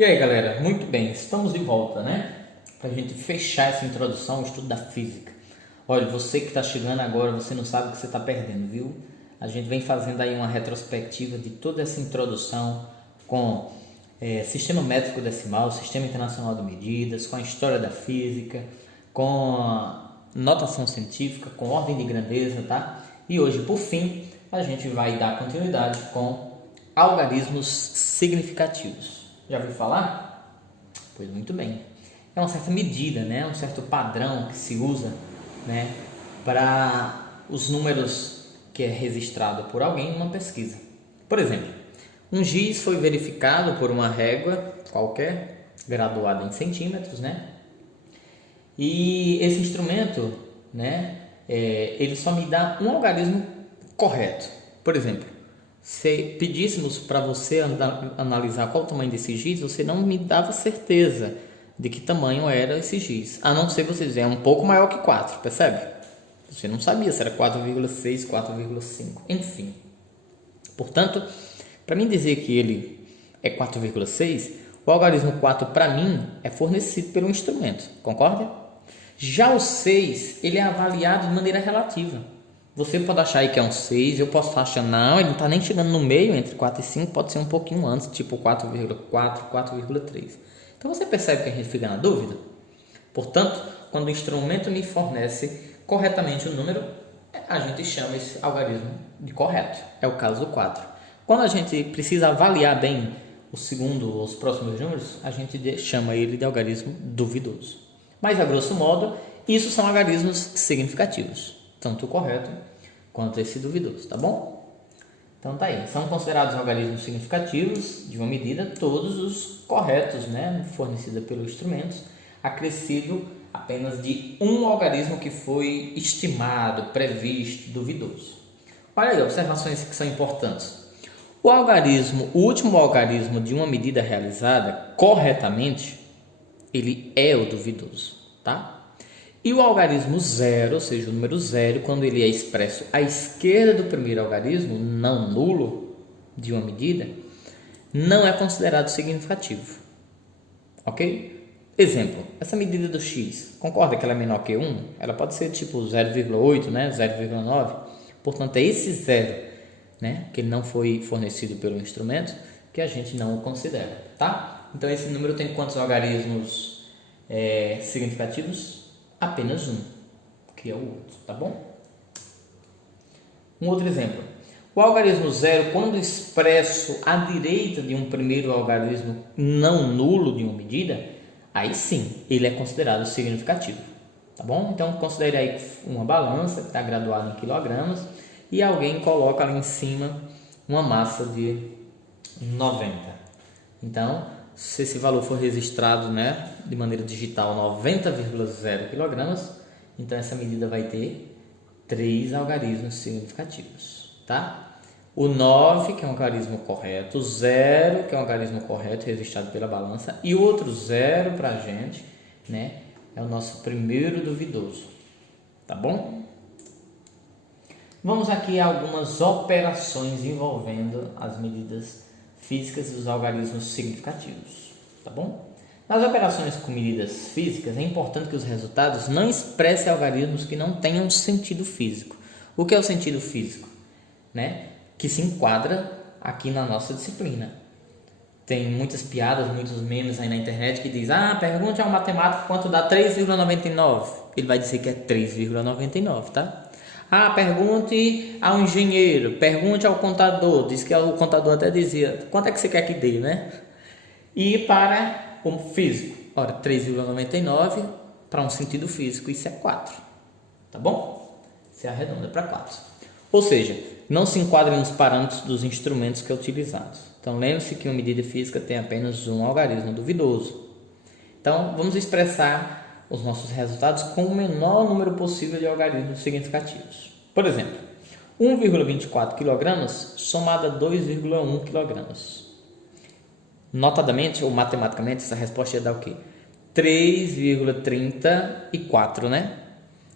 E aí, galera, muito bem, estamos de volta, né? Para a gente fechar essa introdução ao estudo da física. Olha, você que está chegando agora, você não sabe o que você está perdendo, viu? A gente vem fazendo aí uma retrospectiva de toda essa introdução com sistema métrico decimal, sistema internacional de medidas, com a história da física, com a notação científica, com ordem de grandeza, tá? E hoje, por fim, a gente vai dar continuidade com algarismos significativos. Já ouviu falar? Pois muito bem. É uma certa medida, né? Um certo padrão que se usa, né, para os números que é registrado por alguém em uma pesquisa. Por exemplo, um giz foi verificado por uma régua qualquer, graduada em centímetros, né? E esse instrumento, né, ele só me dá um algarismo correto. Por exemplo, se pedíssemos para você analisar qual o tamanho desse giz, você não me dava certeza de que tamanho era esse giz, a não ser você dizer, é um pouco maior que 4, percebe? Você não sabia se era 4,6, 4,5, enfim. Portanto, para mim dizer que ele é 4,6, o algarismo 4 para mim é fornecido pelo instrumento, concorda? Já o 6, ele é avaliado de maneira relativa. Você pode achar aí que é um 6, eu posso estar achando, não, ele não está nem chegando no meio, entre 4 e 5, pode ser um pouquinho antes, tipo 4,4, 4,3. Então você percebe que a gente fica na dúvida? Portanto, quando o instrumento me fornece corretamente o número, a gente chama esse algarismo de correto. É o caso do 4. Quando a gente precisa avaliar bem o segundo ou os próximos números, a gente chama ele de algarismo duvidoso. Mas, a grosso modo, isso são algarismos significativos, tanto o correto quanto esse duvidoso, tá bom? Então tá aí, são considerados algarismos significativos de uma medida todos os corretos, né, fornecidos pelo instrumento, acrescido apenas de um algarismo que foi estimado, previsto, duvidoso. Olha aí, observações que são importantes. O último algarismo de uma medida realizada corretamente, ele é o duvidoso, tá? E o algarismo zero, ou seja, o número zero, quando ele é expresso à esquerda do primeiro algarismo, não nulo, de uma medida, não é considerado significativo. Ok? Exemplo, essa medida do x, concorda que ela é menor que 1? Ela pode ser tipo 0,8, né? 0,9. Portanto, é esse zero, né, que não foi fornecido pelo instrumento, que a gente não o considera, tá? Então, esse número tem quantos algarismos significativos? Apenas um, que é o outro, tá bom? Um outro exemplo. O algarismo zero, quando expresso à direita de um primeiro algarismo não nulo de uma medida, aí sim, ele é considerado significativo, tá bom? Então, considere aí uma balança que está graduada em quilogramas e alguém coloca ali em cima uma massa de 90. Então, se esse valor for registrado, né, de maneira digital 90,0 kg, então essa medida vai ter 3 algarismos significativos, tá? O 9, que é um algarismo correto, o 0, que é um algarismo correto registrado pela balança, e o outro 0 para a gente, né, é o nosso primeiro duvidoso, tá bom? Vamos aqui a algumas operações envolvendo as medidas físicas dos algarismos significativos, tá bom? Nas operações com medidas físicas, é importante que os resultados não expressem algarismos que não tenham sentido físico. O que é o sentido físico? Né? Que se enquadra aqui na nossa disciplina. Tem muitas piadas, muitos memes aí na internet que diz: pergunte ao matemático quanto dá 3,99. Ele vai dizer que é 3,99, tá? Pergunte ao engenheiro, pergunte ao contador. Diz que o contador até dizia: quanto é que você quer que dê, né? E para o físico, ora, 3,99 para um sentido físico, isso é 4, tá bom? Você arredonda para 4. Ou seja, não se enquadra nos parâmetros dos instrumentos que é utilizados. Então, lembre-se que uma medida física tem apenas um algarismo duvidoso. Então, vamos expressar os nossos resultados com o menor número possível de algarismos significativos. Por exemplo, 1,24 kg somado a 2,1 kg. Notadamente, ou matematicamente, essa resposta ia dar o quê? 3,34, né?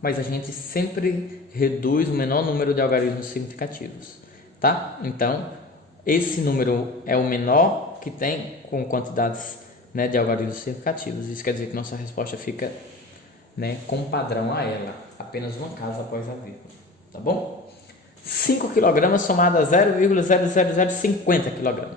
Mas a gente sempre reduz o menor número de algarismos significativos, tá? Então, esse número é o menor que tem com quantidades né, de algarismos significativos. Isso quer dizer que nossa resposta fica, né, com padrão a ela, apenas uma casa após a vírgula, tá bom? 5 kg somado a 0,00050 kg.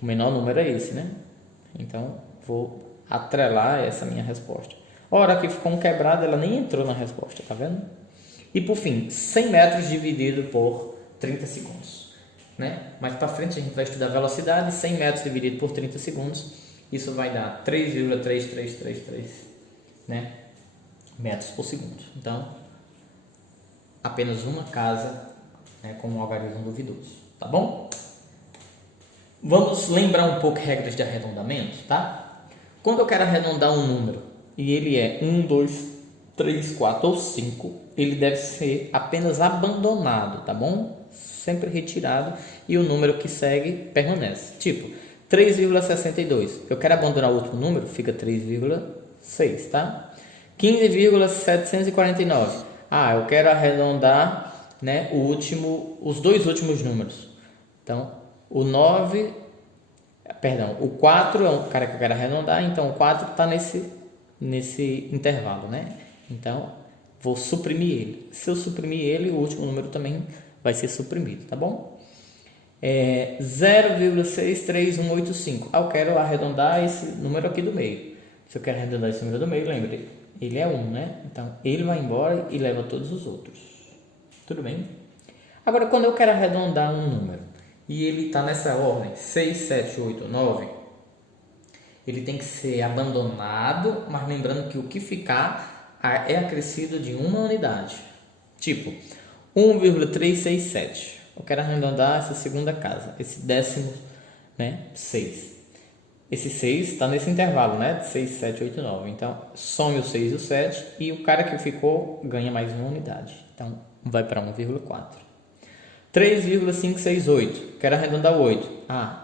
O menor número é esse, né? Então, vou atrelar essa minha resposta. Ora, aqui ficou um quebrado, ela nem entrou na resposta, tá vendo? E por fim, 100 metros dividido por 30 segundos. Né? Mais para frente a gente vai estudar velocidade, 100 metros dividido por 30 segundos, isso vai dar 3,3333, né, metros por segundo. Então, apenas uma casa, né, com um algarismo duvidoso, tá bom? Vamos lembrar um pouco regras de arredondamento, tá? Quando eu quero arredondar um número e ele é 1, 2, 3, 4 ou 5, ele deve ser apenas abandonado, tá bom? Sempre retirado e o número que segue permanece. Tipo, 3,62. Eu quero abandonar outro número, fica 3,6, tá? 15,749. Ah, eu quero arredondar, né, os dois últimos números. Então, o 4 é o cara que eu quero arredondar, então o 4 está nesse intervalo, né? Então, vou suprimir ele. Se eu suprimir ele, o último número também vai ser suprimido, tá bom? 0,63185. Eu quero arredondar esse número aqui do meio. Se eu quero arredondar esse número do meio, lembre, ele é 1, né? Então, ele vai embora e leva todos os outros. Tudo bem? Agora, quando eu quero arredondar um número e ele está nessa ordem, 6, 7, 8, 9, ele tem que ser abandonado, mas lembrando que o que ficar é acrescido de uma unidade. Tipo, 1,367. Eu quero arredondar essa segunda casa, esse décimo, né, 6. Esse 6 está nesse intervalo, né, 6, 7, 8, 9. Então, some o 6 e o 7 e o cara que ficou ganha mais uma unidade. Então, vai para 1,4. 3,568. Quero arredondar o 8.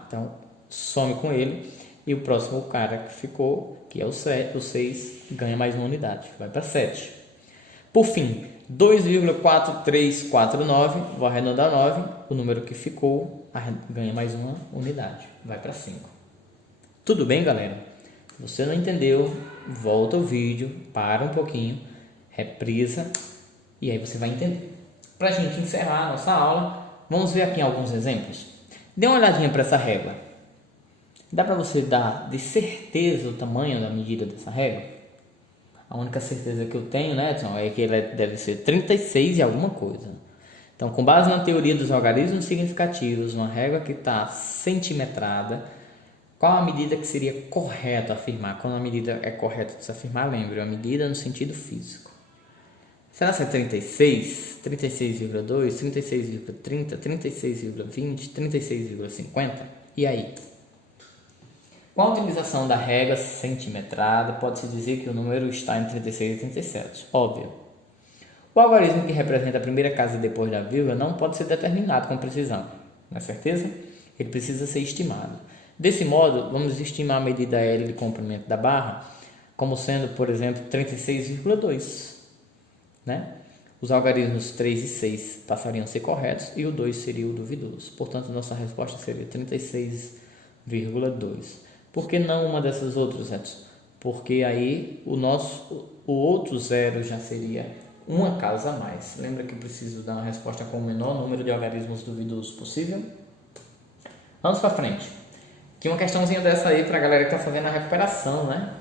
Então, some com ele e o próximo cara que ficou, que é o 7, o 6, ganha mais uma unidade. Vai para 7. Por fim, 2,4349, vou arredondar 9, o número que ficou ganha mais uma unidade, vai para 5. Tudo bem, galera? Se você não entendeu, volta o vídeo, para um pouquinho, reprisa e aí você vai entender. Para a gente encerrar a nossa aula, vamos ver aqui alguns exemplos. Dê uma olhadinha para essa régua. Dá para você dar de certeza o tamanho da medida dessa régua? A única certeza que eu tenho, né, Edson, é que ele deve ser 36 e alguma coisa. Então, com base na teoria dos algarismos significativos, uma régua que está centimetrada, qual a medida que seria correto afirmar? Quando a medida é correta de se afirmar, lembre, a medida no sentido físico. Será que é 36, 36,2, 36,30, 36,20, 36,50? E aí? Com a utilização da régua centimetrada, pode-se dizer que o número está entre 36 e 37. Óbvio. O algarismo que representa a primeira casa depois da vírgula não pode ser determinado com precisão. Não é certeza? Ele precisa ser estimado. Desse modo, vamos estimar a medida L de comprimento da barra como sendo, por exemplo, 36,2. Né? Os algarismos 3 e 6 passariam a ser corretos e o 2 seria o duvidoso. Portanto, nossa resposta seria 36,2. Por que não uma dessas outras, Edson? Porque aí o outro zero já seria uma casa a mais. Lembra que eu preciso dar uma resposta com o menor número de algarismos duvidosos possível? Vamos para frente. Tinha uma questãozinha dessa aí para a galera que está fazendo a recuperação, né?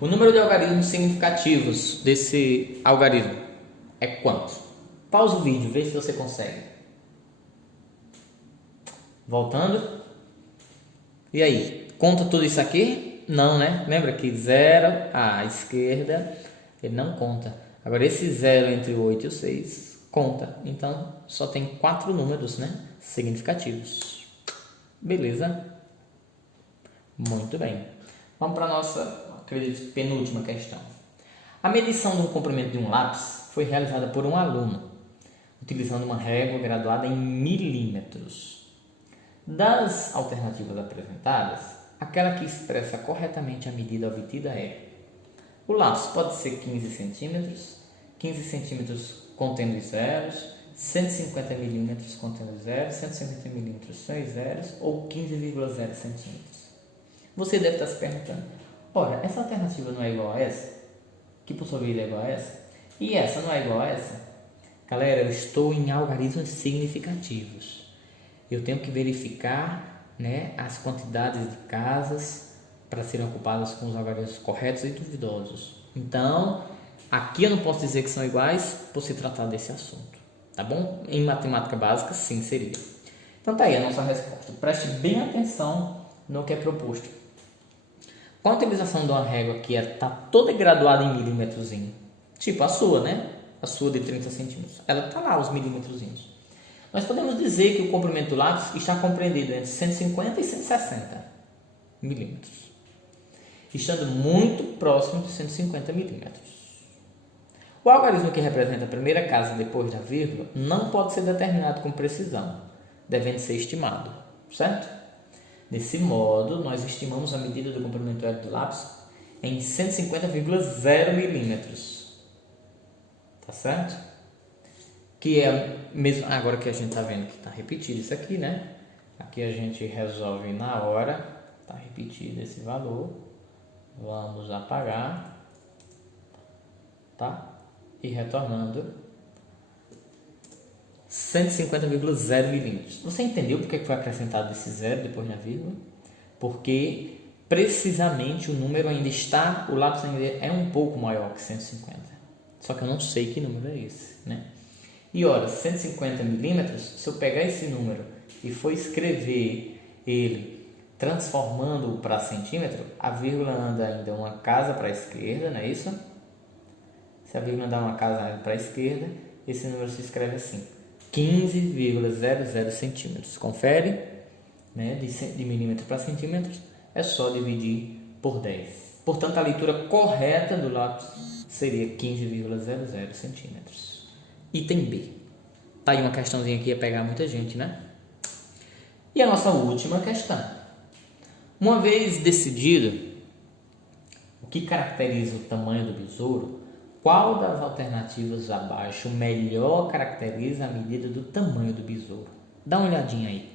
O número de algarismos significativos desse algarismo é quanto? Pausa o vídeo, vê se você consegue. Voltando. E aí? Conta tudo isso aqui? Não, né? Lembra que 0 à esquerda, ele não conta. Agora, esse 0 entre o 8 e o 6 conta. Então, só tem 4 números, né, significativos. Beleza? Muito bem. Vamos para a nossa, acredito, penúltima questão. A medição do comprimento de um lápis foi realizada por um aluno, utilizando uma régua graduada em milímetros. Das alternativas apresentadas, aquela que expressa corretamente a medida obtida é: o lápis pode ser 15 centímetros, 15 centímetros contendo os zeros, 150 milímetros contendo os zeros, 150 milímetros sem os zeros ou 15,0 centímetros. Você deve estar se perguntando, ora, essa alternativa não é igual a essa? Que por sua vez é igual a essa? E essa não é igual a essa? Galera, eu estou em algarismos significativos. Eu tenho que verificar, né, as quantidades de casas para serem ocupadas com os algarismos corretos e duvidosos. Então, aqui eu não posso dizer que são iguais por se tratar desse assunto, tá bom? Em matemática básica, sim, seria. Então tá aí a nossa resposta. Preste bem atenção no que é proposto. Com a utilização de uma régua que está toda graduada em milímetrozinho, tipo a sua, né? A sua de 30 centímetros, ela está lá os milímetrozinhos. Nós podemos dizer que o comprimento do lápis está compreendido entre 150 e 160 milímetros, estando muito próximo de 150 milímetros. O algarismo que representa a primeira casa depois da vírgula não pode ser determinado com precisão, devendo ser estimado, certo? Desse modo, nós estimamos a medida do comprimento médio do lápis em 150,0 milímetros. Tá certo? Que é mesmo agora que a gente tá vendo que está repetido isso aqui, né? Aqui a gente resolve na hora, tá repetido esse valor. Vamos apagar, tá? E retornando 150,0 milímetros. Você entendeu porque foi acrescentado esse zero depois da vírgula? Porque precisamente o número ainda está, o lápis ainda é um pouco maior que 150. Só que eu não sei que número é esse, né? E ora, 150 milímetros, se eu pegar esse número e for escrever ele transformando para centímetro, a vírgula anda ainda uma casa para a esquerda, não é isso? Se a vírgula andar uma casa para a esquerda, esse número se escreve assim, 15,00 centímetros. Confere, né? De milímetro para centímetros, é só dividir por 10. Portanto, a leitura correta do lápis seria 15,00 centímetros. Item B. Tá aí uma questãozinha que ia pegar muita gente, né? E a nossa última questão. Uma vez decidido o que caracteriza o tamanho do besouro, qual das alternativas abaixo melhor caracteriza a medida do tamanho do besouro? Dá uma olhadinha aí.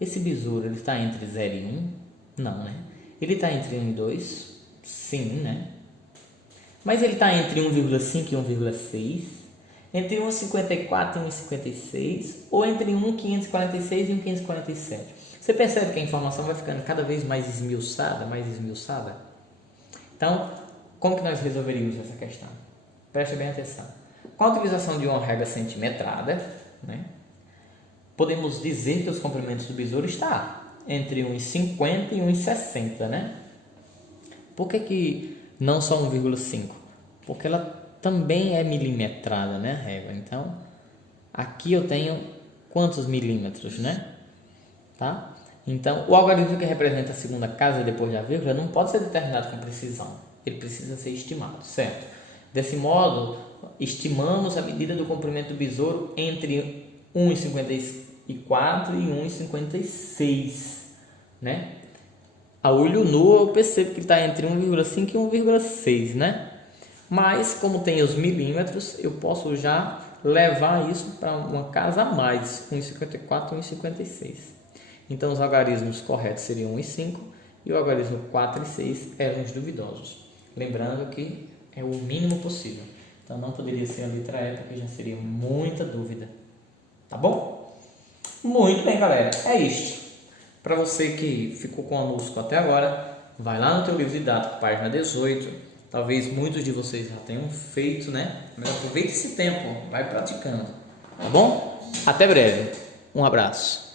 Esse besouro, ele está entre 0 e 1? Não, né? Ele está entre 1 e 2? Sim, né? Mas ele está entre 1,5 e 1,6, entre 1,54 e 1,56, ou entre 1,546 e 1,547. Você percebe que a informação vai ficando cada vez mais esmiuçada, Então, como que nós resolveríamos essa questão? Preste bem atenção. Com a utilização de uma régua centimetrada, né, podemos dizer que os comprimentos do besouro estão entre 1,50 e 1,60, né? Por que não só 1,5? Porque ela também é milimetrada, né, a régua. Então, aqui eu tenho quantos milímetros, né? Tá? Então, o algarismo que representa a segunda casa depois da vírgula não pode ser determinado com precisão. Ele precisa ser estimado, certo? Desse modo, estimamos a medida do comprimento do besouro entre 1,54 e 1,56, né? A olho nu eu percebo que está entre 1,5 e 1,6, né? Mas como tem os milímetros, eu posso já levar isso para uma casa a mais, 1,54 e 1,56. Então os algarismos corretos seriam 1 e 5 e o algarismo 4 e 6 eram os duvidosos. Lembrando que é o mínimo possível. Então não poderia ser a letra E, porque já seria muita dúvida. Tá bom? Muito bem, galera. É isto. Para você que ficou conosco até agora, vai lá no teu livro didático, página 18. Talvez muitos de vocês já tenham feito, né? Mas aproveite esse tempo, vai praticando. Tá bom? Até breve. Um abraço.